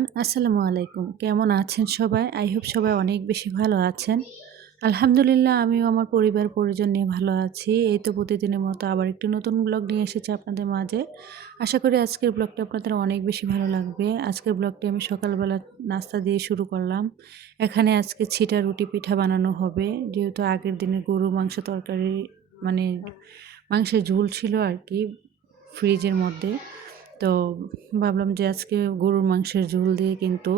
Everyone, আসসালামু আলাইকুম। কেমন আছেন সবাই? আই হোপ সবাই অনেক বেশি ভালো আছেন। আলহামদুলিল্লাহ আমিও আমার পরিবার পরিজন নিয়ে ভালো আছি। এই তো প্রতিদিনের মতো আবার একটি নতুন ব্লগ নিয়ে এসেছি আপনাদের মাঝে। আশা করি আজকের ব্লগটা আপনাদের অনেক বেশি ভালো লাগবে। আজকের ব্লগটি আমি সকালবেলা নাস্তা দিয়ে শুরু করলাম। এখানে আজকে ছিটা রুটি পিঠা বানানো হবে। যেহেতু আগের দিনে গরুর মাংস তরকারি মানে মাংসের ঝোল ছিল আর কি ফ্রিজের মধ্যে। তো ভাবলাম যে আজকে গরুর মাংসের ঝোল দিয়ে কিন্তু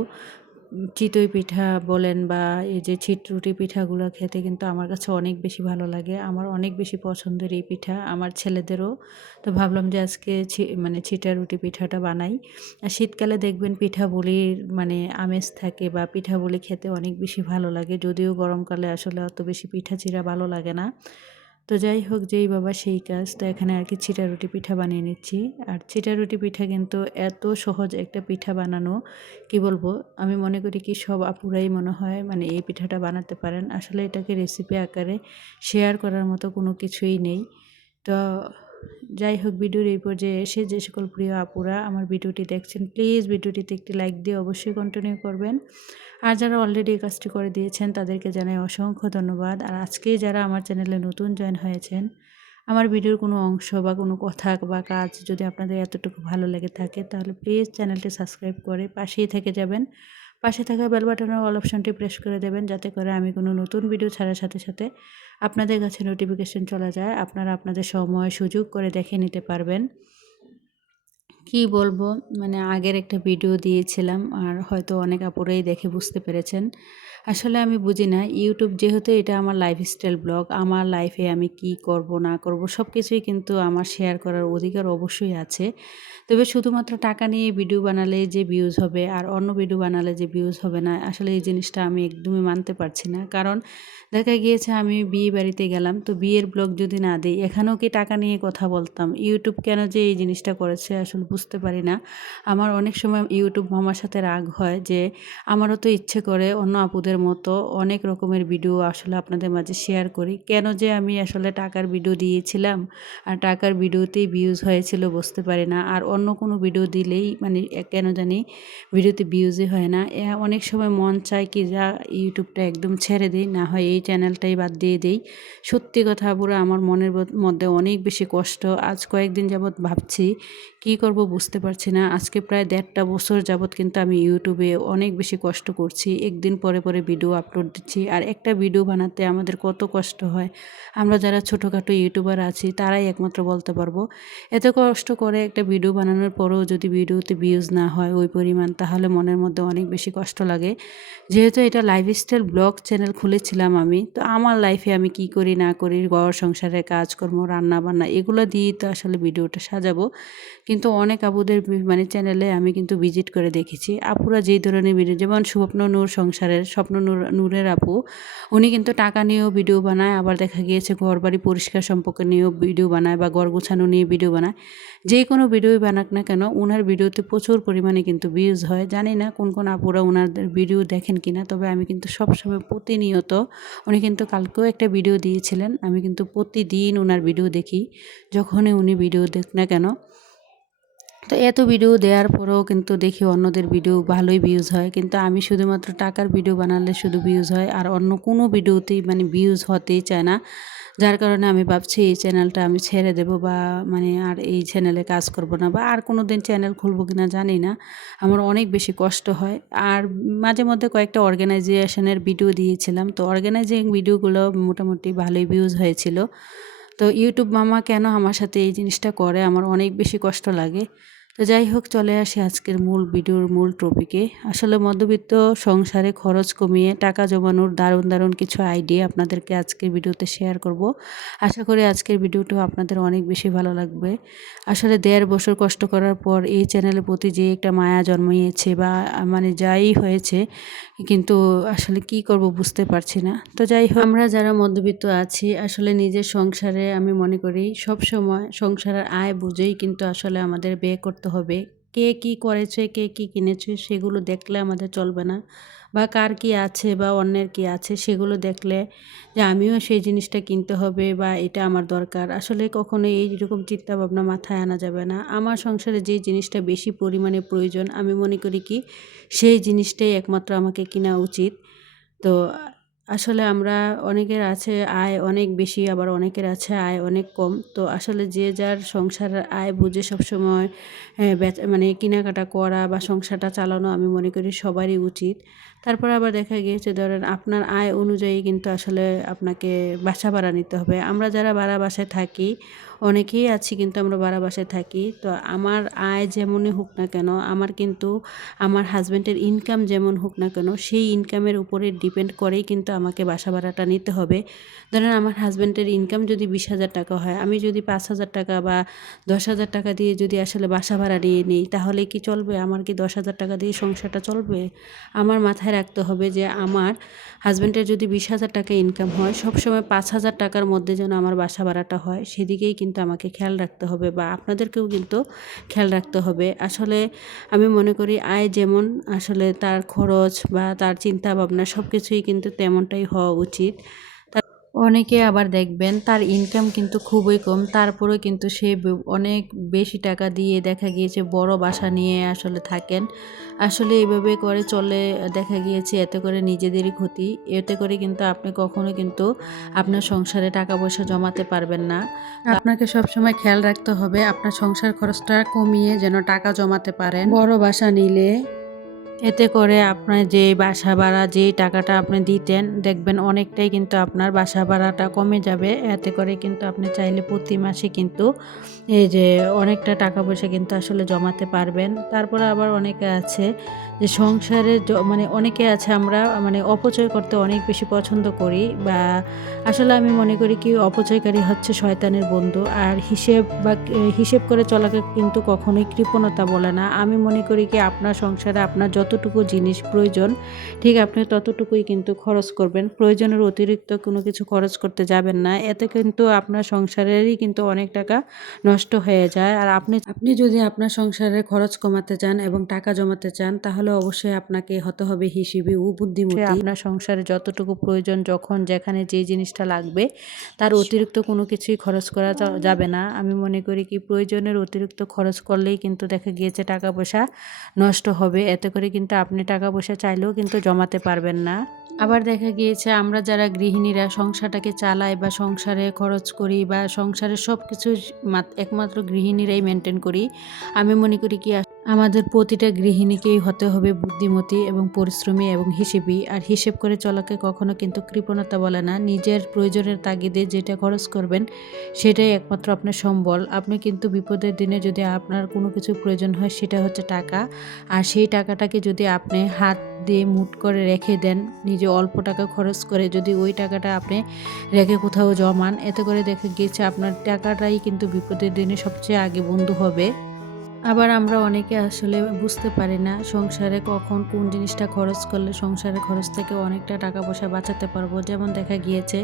চিতই পিঠা বলেন বা এই যে ছিটরুটি পিঠাগুলো খেতে কিন্তু আমার কাছে অনেক বেশি ভালো লাগে। আমার অনেক বেশি পছন্দের এই পিঠা, আমার ছেলেদেরও। তো ভাবলাম যে আজকে ছিটা রুটি পিঠাটা বানাই। আর শীতকালে দেখবেন পিঠাপুলির আমেজ থাকে বা পিঠাপুলি খেতে অনেক বেশি ভালো লাগে। যদিও গরমকালে আসলে অত বেশি পিঠা চিরা ভালো লাগে না। তো যাই হোক, যেই বাবা সেই কাজ। তো এখানে আর কি চিটা রুটি পিঠা বানিয়ে নিচ্ছি। আর চিটা রুটি পিঠা কিন্তু এত সহজ একটা পিঠা বানানো, কি বলবো। আমি মনে করি কি সব আপুরাই মনে হয় এই পিঠাটা বানাতে পারেন। আসলে এটাকে রেসিপি আকারে শেয়ার করার মতো কোনো কিছুই নেই। তো যাই হোক, ভিডিওর এই পর্যায়ে এসে যে সকল প্রিয় আপুরা আমার ভিডিওটি দেখছেন, প্লিজ ভিডিওটিতে একটি লাইক দিয়ে অবশ্যই কন্টিনিউ করবেন। আর যারা অলরেডি এই কাজটি করে দিয়েছেন তাদেরকে জানাই অসংখ্য ধন্যবাদ। আর আজকে যারা আমার চ্যানেলে নতুন জয়েন হয়েছেন, আমার ভিডিওর কোনো অংশ বা কোনো কথা বা কাজ যদি আপনাদের এতটুকু ভালো লেগে থাকে তাহলে প্লিজ চ্যানেলটি সাবস্ক্রাইব করে পাশেই থেকে যাবেন। পাশে থাকা বেল বাটনের অল অপশনটি প্রেস করে দেবেন, যাতে করে আমি কোনো নতুন ভিডিও ছাড়ার সাথে সাথে আপনাদের কাছে নোটিফিকেশন চলে যায়। আপনারা আপনাদের সময় সুযোগ করে দেখে নিতে পারবেন। কি বলবো, আগের একটা ভিডিও দিয়েছিলাম আর হয়তো অনেক আপুরাই দেখে বুঝতে পেরেছেন। আসলে আমি বুঝি না, ইউটিউব যেহেতু এটা আমার লাইফস্টাইল ব্লগ, আমার লাইফে আমি কি করব না করব সব কিছুই কিন্তু আমার শেয়ার করার অধিকার অবশ্যই আছে। তবে শুধুমাত্র টাকা নিয়ে ভিডিও বানালে যে ভিউজ হবে আর অন্য ভিডিও বানালে যে ভিউজ হবে না, আসলে এই জিনিসটা আমি একদমই মানতে পারছি না। কারণ দেখা গিয়েছে আমি বিয়ে বাড়িতে গেলাম, তো বিয়ের ব্লগ যদি না দিই, এখানেও কি টাকা নিয়ে কথা বলতাম। ইউটিউব কেন যে এই জিনিসটা করেছে আসলে বুঝতে পারি না। আমার অনেক সময় ইউটিউব মামার সাথে রাগ হয় যে আমারও তো ইচ্ছে করে অন্য আপুদের মতো অনেক রকমের ভিডিও আসলে আপনাদের মাঝে শেয়ার করি। কেন যে আমি আসলে টাকার ভিডিও দিয়েছিলাম আর টাকার ভিডিওতেই ভিউজ হয়েছিল বুঝতে পারি না। আর অন্য কোনো ভিডিও দিলেই কেন জানি ভিডিওতে ভিউজই হয় না। অনেক সময় মন চায় কি যা ইউটিউবটা একদম ছেড়ে দিই, না হয় এই চ্যানেলটাই বাদ দিয়ে দিই। সত্যি কথা পুরো আমার মনের মধ্যে অনেক বেশি কষ্ট। আজ কয়েকদিন যাবৎ ভাবছি কি করব বুঝতে পারছি না। আজকে প্রায় 1.5 বছর যাবৎ কিন্তু আমি ইউটিউবে অনেক বেশি কষ্ট করছি। একদিন পরে পরে ভিডিও আপলোড দিচ্ছি। আর একটা ভিডিও বানাতে আমাদের কত কষ্ট হয়, আমরা যারা ছোটোখাটো ইউটিউবার আছি তারাই একমাত্র বলতে পারবো। এত কষ্ট করে একটা ভিডিও বানানোর পরেও যদি ভিডিওতে ভিউজ না হয় ওই পরিমাণ, তাহলে মনের মধ্যে অনেক বেশি কষ্ট লাগে। যেহেতু এটা লাইফস্টাইল ব্লগ চ্যানেল খুলেছিলাম আমি, তো আমার লাইফে আমি কি করি না করি, ঘর সংসারের কাজকর্ম রান্না বান্না এগুলো দিয়েই তো আসলে ভিডিওটা সাজাবো। কিন্তু অনেক আপুদের চ্যানেলে আমি কিন্তু ভিজিট করে দেখেছি, আপুরা যেই ধরনের ভিডিও, যেমন স্বপ্ন নূর সংসারের নূরের আপু, উনি কিন্তু টাকা নিয়েও ভিডিও বানায়, আবার দেখা গিয়েছে ঘর বাড়ি পরিষ্কার সম্পর্কে নিয়েও ভিডিও বানায় বা ঘর গোছানো নিয়ে ভিডিও বানায়। যে কোনো ভিডিওই বানাক না কেন ওনার ভিডিওতে প্রচুর পরিমাণে কিন্তু ভিউজ হয়। জানি না কোন কোন আপুরা ওনাদের ভিডিও দেখেন কিনা, তবে আমি কিন্তু সবসময় প্রতিনিয়ত, উনি কিন্তু কালকেও একটা ভিডিও দিয়েছিলেন, আমি কিন্তু প্রতিদিন ওনার ভিডিও দেখি যখনই উনি ভিডিও দেখ না কেন। তো এত ভিডিও দেওয়ার পরেও কিন্তু দেখি অন্যদের ভিডিও ভালোই ভিউজ হয়, কিন্তু আমি শুধুমাত্র টাকার ভিডিও বানালে শুধু ভিউজ হয়, আর অন্য কোনো ভিডিওতেই ভিউজ হতেই চায় না। যার কারণে আমি ভাবছি এই চ্যানেলটা আমি ছেড়ে দেবো বা আর এই চ্যানেলে কাজ করব না, বা আর কোনো দিন চ্যানেল খুলবো কিনা জানি না। আমার অনেক বেশি কষ্ট হয়। আর মাঝে মধ্যে কয়েকটা অর্গানাইজেশনের ভিডিও দিয়েছিলাম, তো অর্গানাইজিং ভিডিওগুলো মোটামুটি ভালোই ভিউজ হয়েছিল। তো ইউটিউব মামা কেন আমার সাথে এই জিনিসটা করে আমার অনেক বেশি কষ্ট লাগে। তো যাই হোক, চলে আসি আজকের মূল ভিডিওর মূল টপিকে। আসলে মধ্যবিত্ত সংসারে খরচ কমিয়ে টাকা জমানোর দারুণ দারুণ কিছু আইডিয়া আপনাদেরকে আজকের ভিডিওতে শেয়ার করব। আশা করি আজকের ভিডিওটাও আপনাদের অনেক বেশি ভালো লাগবে। আসলে 1.5 বছর কষ্ট করার পর এই চ্যানেলের প্রতি যে একটা মায়া জন্মিয়েছে বা যাই হয়েছে, কিন্তু আসলে কি করব বুঝতে পারছি না। তো যাই হোক, আমরা যারা মধ্যবিত্ত আছি আসলে নিজের সংসারে আমি মনে করি সব সময় সংসারের আয় বুঝেই কিন্তু আসলে আমাদের ব্যয় করতে হবে। কে কী করেছে, কে কী কিনেছে সেগুলো দেখলে আমাদের চলবে না, বা কার কী আছে বা অন্যের কী আছে সেগুলো দেখলে যে আমিও সেই জিনিসটা কিনতে হবে বা এটা আমার দরকার। আসলে কখনো এইরকম চিন্তাভাবনা মাথায় আনা যাবে না। আমার সংসারে যে জিনিসটা বেশি পরিমাণে প্রয়োজন আমি মনে করি কি সেই জিনিসটাই একমাত্র আমাকে কিনা উচিত। তো আসলে আমরা অনেকের আছে আয় অনেক বেশি, আবার অনেকের আছে আয় অনেক কম। তো আসলে যে যার সংসারের আয় বুঝে সবসময় মানে কেনাকাটা করা বা সংসারটা চালানো আমি মনে করি সবারই উচিত। তারপর আবার দেখা গিয়েছে ধরেন আপনার আয় অনুযায়ী কিন্তু আসলে আপনাকে বাসা ভাড়া নিতে হবে। আমরা যারা ভাড়া বাসায় থাকি অনেকেই আছি কিন্তু আমরা ভাড়া বাসায় থাকি। তো আমার আয় যেমনই হোক না কেন, আমার কিন্তু আমার হাজব্যান্ডের ইনকাম যেমন হোক না কেন সেই ইনকামের উপরে ডিপেন্ড করেই কিন্তু আমাকে বাসা ভাড়াটা নিতে হবে। ধরেন আমার হাজব্যান্ডের ইনকাম যদি 20,000 টাকা হয়, আমি যদি 5,000 টাকা বা 10,000 টাকা দিয়ে যদি আসলে বাসা ভাড়া নিয়ে নিই তাহলে কি চলবে? আমার কি 10,000 টাকা দিয়ে সংসারটা চলবে? আমার মাথায় রাখতে হবে যে আমার হাজব্যান্ডের যদি 20,000 টাকা ইনকাম হয়, সবসময় 5,000 টাকার মধ্যে যেন আমার বাসা ভাড়াটা হয় সেদিকেই কিন্তু আমাকে খেয়াল রাখতে হবে, বা আপনাদেরকেও কিন্তু খেয়াল রাখতে হবে। আসলে আমি মনে করি আয় যেমন আসলে তার খরচ বা তার চিন্তা ভাবনা সব কিছুই কিন্তু তেমনটাই হওয়া উচিত। অনেকে আবার দেখবেন তার ইনকাম কিন্তু খুবই কম, তারপরেও কিন্তু সে অনেক বেশি টাকা দিয়ে দেখা গিয়েছে বড় বাসা নিয়ে আসলে থাকেন। আসলে এইভাবে করে চলে দেখা গিয়েছে এতে করে নিজেদেরই ক্ষতি। এতে করে কিন্তু আপনি কখনো কিন্তু আপনার সংসারে টাকা পয়সা জমাতে পারবেন না। আপনাকে সবসময় খেয়াল রাখতে হবে আপনার সংসার খরচটা কমিয়ে যেন টাকা জমাতে পারেন। বড় বাসা নিলে এতে করে আপনার যে বাসা ভাড়া যে টাকাটা আপনি দিতেন দেখবেন অনেকটাই কিন্তু আপনার বাসা ভাড়াটা কমে যাবে। এতে করে কিন্তু আপনি চাইলে প্রতি মাসে কিন্তু এই যে অনেকটা টাকা পয়সা কিন্তু আসলে জমাতে পারবেন। তারপরে আবার অনেকে আছে যে সংসারে মানে অনেকে আছে আমরা মানে অপচয় করতে অনেক বেশি পছন্দ করি, বা আসলে আমি মনে করি কি অপচয়কারী হচ্ছে শয়তানের বন্ধু। আর হিসেব করে চলাকে কিন্তু কখনোই কৃপণতা বলে না। আমি মনে করি কি আপনার সংসারে আপনার যতটুকু জিনিস প্রয়োজন ঠিক আপনি ততটুকুই কিন্তু খরচ করবেন। প্রয়োজনের অতিরিক্ত কোনো কিছু খরচ করতে যাবেন না। এতে কিন্তু আপনার সংসারেরই কিন্তু অনেক টাকা নষ্ট হয়ে যায়। আর আপনি যদি আপনার সংসারের খরচ কমাতে চান এবং টাকা জমাতে চান তাহলে অবশ্যই আপনাকে হতে হবে হিসেবি ও বুদ্ধিমতী। আপনার সংসারে যতটুকু প্রয়োজন যখন যেখানে যে জিনিসটা লাগবে তার অতিরিক্ত কোনো কিছুই খরচ করা যাবে না। আমি মনে করি কি প্রয়োজনের অতিরিক্ত খরচ করলেই কিন্তু দেখা গিয়েছে টাকা পয়সা নষ্ট হবে। এতে করে কিন্তু আপনি টাকা পয়সা চাইলেও কিন্তু জমাতে পারবেন না। আবার দেখা গিয়েছে আমরা যারা গৃহিণীরা সংসারটাকে চালাই বা সংসারে খরচ করি বা সংসারের সব কিছু একমাত্র গৃহিণীরাই মেনটেন করি। আমি মনে করি কি আমাদের প্রতিটা গৃহিণীকেই হতে হবে বুদ্ধিমতী এবং পরিশ্রমী এবং হিসেবি। আর হিসেব করে চলাকে কখনো কিন্তু কৃপণতা বলে না। নিজের প্রয়োজনের তাগিদে যেটা খরচ করবেন সেটাই একমাত্র আপনার সম্বল। আপনি কিন্তু বিপদের দিনে যদি আপনার কোনো কিছু প্রয়োজন হয় সেটা হচ্ছে টাকা। আর সেই টাকাটাকে যদি আপনি হাত দিয়ে মুঠ করে রেখে দেন, নিজে অল্প টাকা খরচ করে যদি ওই টাকাটা আপনি রেখে কোথাও জমান, এতে করে দেখা গিয়েছে আপনার টাকাটাই কিন্তু বিপদের দিনে সবচেয়ে আগে বন্ধু হবে। আবার আমরা অনেকে আসলে বুঝতে পারি না সংসারে কখন কোন জিনিসটা খরচ করলে সংসারের খরচ থেকে অনেকটা টাকা পয়সা বাঁচাতে পারবো। যেমন দেখা গিয়েছে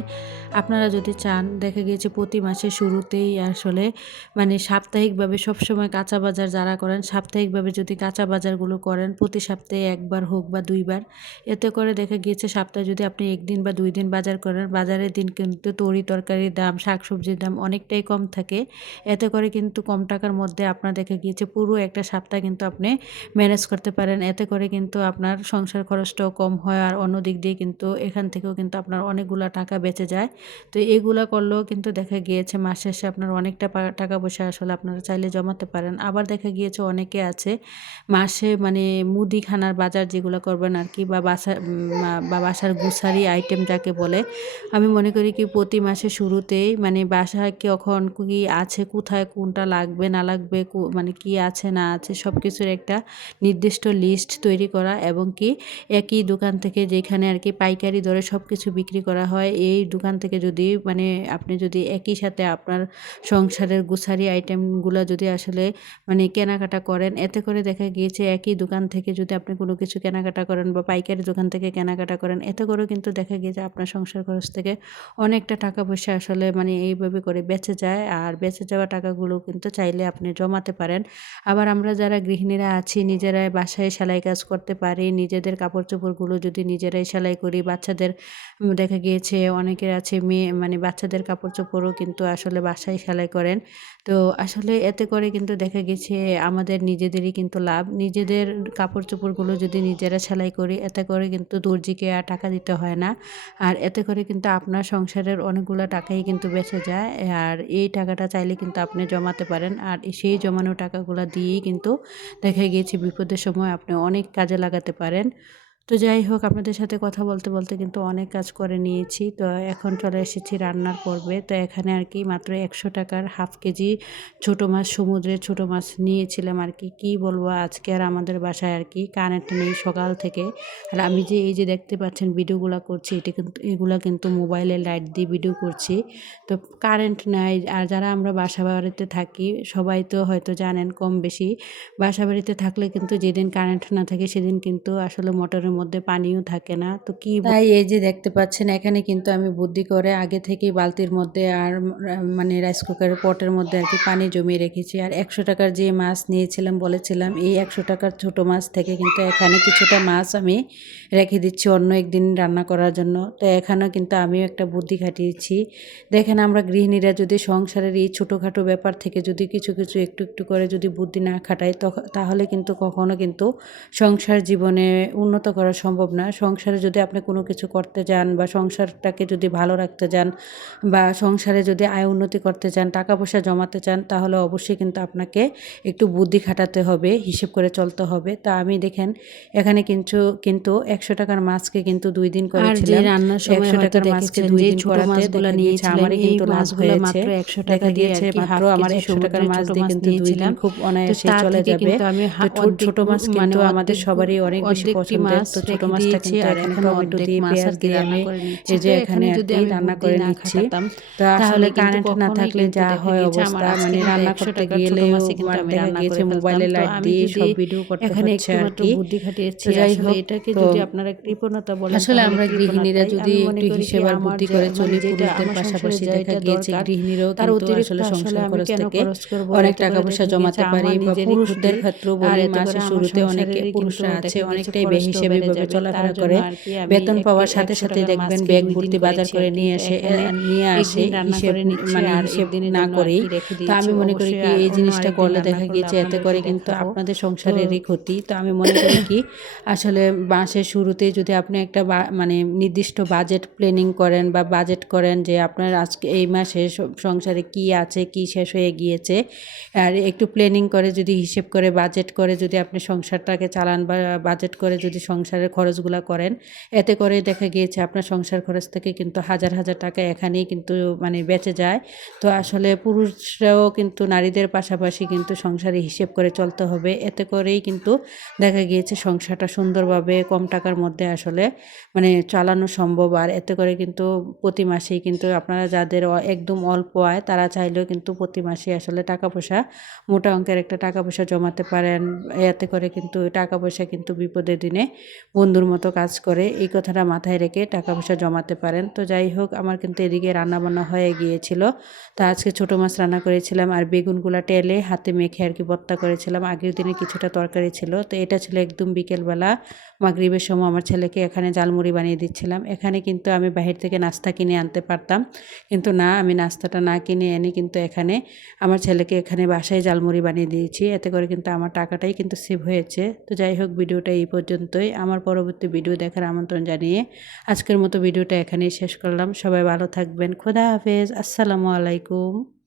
আপনারা যদি চান দেখা গিয়েছে প্রতি মাসের শুরুতেই আসলে মানে সাপ্তাহিকভাবে সবসময় কাঁচা বাজার যারা করেন সাপ্তাহিকভাবে যদি কাঁচা বাজারগুলো করেন প্রতি সপ্তাহে একবার হোক বা দুইবার, এতে করে দেখা গিয়েছে সপ্তাহে যদি আপনি একদিন বা 2 দিন বাজার করেন বাজারের দিন কিন্তু তরি তরকারির দাম শাকসবজির দাম অনেকটাই কম থাকে। এতে করে কিন্তু কম টাকার মধ্যে আপনার দেখা গিয়েছে পুরো একটা সপ্তাহ কিন্তু আপনি ম্যানেজ করতে পারেন। এতে করে কিন্তু আপনার সংসার খরচটাও কম হয়, আর অন্য দিক দিয়ে কিন্তু এখান থেকেও কিন্তু আপনার অনেকগুলা টাকা বেঁচে যায়। তো এগুলা করলেও কিন্তু দেখা গিয়েছে মাস শেষে আপনার অনেকটা টাকা পয়সা আসলে আপনারা চাইলে জমাতে পারেন। আবার দেখা গিয়েছে অনেকে আছে মাসে মানে মুদিখানার বাজার যেগুলো করবেন আর কি, বা বাসার গ্রোসারি আইটেম যাকে বলে। আমি মনে করি কি প্রতি মাসের শুরুতেই মানে বাসায় কখন কি আছে কোথায় কোনটা লাগবে না লাগবে মানে কি আছে না আছে সব কিছুর একটা নির্দিষ্ট লিস্ট তৈরি করা, এবং কি একই দোকান থেকে যেখানে আর কি পাইকারি দরে সব কিছু বিক্রি করা হয় এই দোকান থেকে যদি মানে আপনি যদি একই সাথে আপনার সংসারের গ্রোসারি আইটেমগুলো যদি আসলে মানে কেনাকাটা করেন, এতে করে দেখা গিয়েছে একই দোকান থেকে যদি আপনি কোনো কিছু কেনাকাটা করেন বা পাইকারি দোকান থেকে কেনাকাটা করেন, এতে করেও কিন্তু দেখা গিয়েছে আপনার সংসার খরচ থেকে অনেকটা টাকা পয়সা আসলে মানে এইভাবে করে বেঁচে যায়। আর বেঁচে যাওয়া টাকাগুলো কিন্তু চাইলে আপনি জমাতে পারেন। আবার আমরা যারা গৃহিণীরা আছি নিজেরাই বাসায় সেলাই কাজ করতে পারি, নিজেদের কাপড় চোপড়গুলো যদি নিজেরাই সেলাই করি, বাচ্চাদের দেখা গিয়েছে অনেকের আছে মেয়ে মানে বাচ্চাদের কাপড় চোপড়ও কিন্তু আসলে বাসায় সেলাই করেন। তো আসলে এতে করে কিন্তু দেখা গেছে আমাদের নিজেদেরই কিন্তু লাভ। নিজেদের কাপড় চোপড়গুলো যদি নিজেরা সেলাই করি এতে করে কিন্তু দর্জিকে আর টাকা দিতে হয় না। আর এতে করে কিন্তু আপনার সংসারের অনেকগুলো টাকাই কিন্তু বেঁচে যায়। আর এই টাকাটা চাইলে কিন্তু আপনি জমাতে পারেন। আর সেই জমানো টাকাগুলা দিয়েই কিন্তু দেখা গিয়েছে বিপদের সময় আপনি অনেক কাজে লাগাতে পারেন। তো যাই হোক আপনাদের সাথে কথা বলতে বলতে কিন্তু অনেক কাজ করে নিয়েছি। তো এখন চলে এসেছি রান্নার পর্বে। তো এখানে আর কি মাত্র ১০০ টাকার হাফ কেজি ছোটো মাছ, সমুদ্রের ছোটো মাছ নিয়েছিলাম আর কি। কী বলবো আজকে আর আমাদের বাসায় আর কি কারেন্ট নেই সকাল থেকে। আর আমি যে এই যে দেখতে পাচ্ছেন ভিডিওগুলা করছি এগুলা কিন্তু মোবাইলের লাইট দিয়ে ভিডিও করছি। তো কারেন্ট নাই। আর যারা আমরা বাসা বাড়িতে থাকি সবাই তো হয়তো জানেন কম বেশি, বাসা বাড়িতে থাকলে কিন্তু যেদিন কারেন্ট না থাকে সেদিন কিন্তু আসলে মোটরের মধ্যে পানিও থাকে না। তো কি তাই এই যে দেখতে পাচ্ছেন এখানে কিন্তু আমি বুদ্ধি করে আগে থেকেই বালতির মধ্যে আর মানে রাইস কুকারের পটের মধ্যে আর কি পানি জমিয়ে রেখেছি। আর ১০০ টাকার যে মাছ নিয়েছিলাম বলেছিলাম এই ১০০ টাকার ছোটো মাছ থেকে কিন্তু এখানে কিছুটা মাছ আমি রেখে দিচ্ছি অন্য একদিন রান্না করার জন্য। তো এখানেও কিন্তু আমিও একটা বুদ্ধি খাটিয়েছি। দেখেন আমরা গৃহিণীরা যদি সংসারের এই ছোটোখাটো ব্যাপার থেকে যদি কিছু কিছু একটু একটু করে যদি বুদ্ধি না খাটাই তাহলে কিন্তু কখনো কিন্তু সংসার জীবনে উন্নত করা সম্ভব না। সংসারে যদি আপনি কোনো কিছু করতে যান বা সংসারটাকে যদি ভালো রাখতে যান বা সংসারে যদি আয় উন্নতি করতে চান, টাকা পয়সা জমাতে চান তাহলে অবশ্যই কিন্তু আপনাকে একটু বুদ্ধি খাটাতে হবে, হিসেব করে চলতে হবে। তা আমি দেখেন এখানে কিন্তু ১০০ টাকার মাছকে কিন্তু ২ দিন করেছিলাম। রান্নার সময় ১০০ টাকার মাছকে ২ দিন করাতে দেখা গিয়েছে আমারই কিন্তু লাভ হয়েছে। দেখা দিয়েছে মাত্র আমার ১০০ টাকার মাছ দিয়ে কিন্তু ২ দিন খুব অনায়াসে চলে যাবে। তো ছোট মাছ কিন্তু আমাদের সবারই অনেক বেশি পছন্দের। তো ছোট মাছটা কিন্তু এখানে টমেটো দিয়ে পেঁয়াজ দিয়ে আমি এই যে এখানে আর কি রান্না করে নিচ্ছি। তো আসলে কারেন্ট না থাকলে যা হয় অবস্থা মানে রান্না করতে গেলেও আমার দেখা গিয়েছে মোবাইলে লাইট দিয়ে সব ভিডিও করতে হচ্ছে আর কি। তো যাই হোক এটাকে যদি আপনারা কৃপণতা বলেন আসলে আমরা গৃহিণীরা যদি একটু হিসেব আর বুদ্ধি করে চলি পুরুষদের পাশাপাশি দেখা গিয়েছে গৃহিণীরাও কিন্তু আসলে সংসার খরচ থেকে অনেক টাকা পয়সা জমাতে পারি। বা পুরুষদের ক্ষেত্রেও বলি মাসের শুরুতে অনেকে পুরুষরা আছে অনেকটাই বেহিসেবি ভাবে চলাফেরা করে। বেতন পাওয়ার সাথে সাথে দেখবেন ব্যাগ ভর্তি বাজার করে নিয়ে আসে হিসেব মানে হিসেব না করেই। তো আমি মনে করি কি এই জিনিসটা করলে দেখা গিয়েছে এতে করে কিন্তু আপনাদের সংসারেরই ক্ষতি। তো আমি মনে করি কি আসলে মাসের শুরুতেই যদি আপনি একটা মানে নির্দিষ্ট বাজেট প্ল্যানিং করেন বা বাজেট করেন যে আপনার আজকে এই মাসে সংসারে কি আছে কি শেষ হয়ে গিয়েছে, আর একটু প্ল্যানিং করে যদি হিসেব করে বাজেট করে যদি আপনি সংসারটাকে চালান বা বাজেট করে যদি সংসারের খরচগুলো করেন এতে করে দেখা গিয়েছে আপনার সংসার খরচ থেকে কিন্তু হাজার হাজার টাকা এখানেই কিন্তু মানে বেঁচে যায়। তো আসলে পুরুষরাও কিন্তু নারীদের পাশাপাশি কিন্তু সংসারে হিসেব করে চলতে হবে। এতে করেই কিন্তু দেখা গিয়েছে সংসারটা সুন্দরভাবে কম টাকার মধ্যে আসলে মানে চালানো সম্ভব। আর এতে করে কিন্তু প্রতি মাসেই কিন্তু আপনারা যাদের একদম অল্প আয় তারা চাইলেও কিন্তু প্রতি মাসে আসলে টাকা পয়সা মোটা অঙ্কের একটা টাকা পয়সা জমাতে পারেন। এতে করে কিন্তু টাকা পয়সা কিন্তু বিপদের দিনে বন্ধুর মতো কাজ করে। এই কথাটা মাথায় রেখে টাকা পয়সা জমাতে পারেন। তো যাই হোক আমার কিন্তু এদিকে রান্নাবান্না হয়ে গিয়েছিল। তা আজকে ছোটো মাছ রান্না করেছিলাম আর বেগুনগুলা টেলে হাতে মেখে আর কি ভর্তা করেছিলাম। আগের দিনে কিছুটা তরকারি ছিল। তো এটা ছিল একদম বিকেলবেলা মাগরিবের সময় আমার ছেলেকে এখানে ঝালমুড়ি বানিয়ে দিচ্ছিলাম। এখানে কিন্তু আমি বাহির থেকে নাস্তা কিনে আনতে পারতাম, কিন্তু না আমি নাস্তাটা না কিনে এনে কিন্তু এখানে আমার ছেলেকে এখানে বাসায় ঝালমুড়ি বানিয়ে দিয়েছি। এতে করে কিন্তু আমার টাকাটাই কিন্তু সেভ হয়েছে। তো যাই হোক ভিডিওটা এই পর্যন্তই। আমার পরবর্তী ভিডিও দেখার আমন্ত্রণ জানিয়ে আজকের মতো ভিডিওটা এখানেই শেষ করলাম। সবাই ভালো থাকবেন। খোদা হাফেজ। আসসালামু আলাইকুম।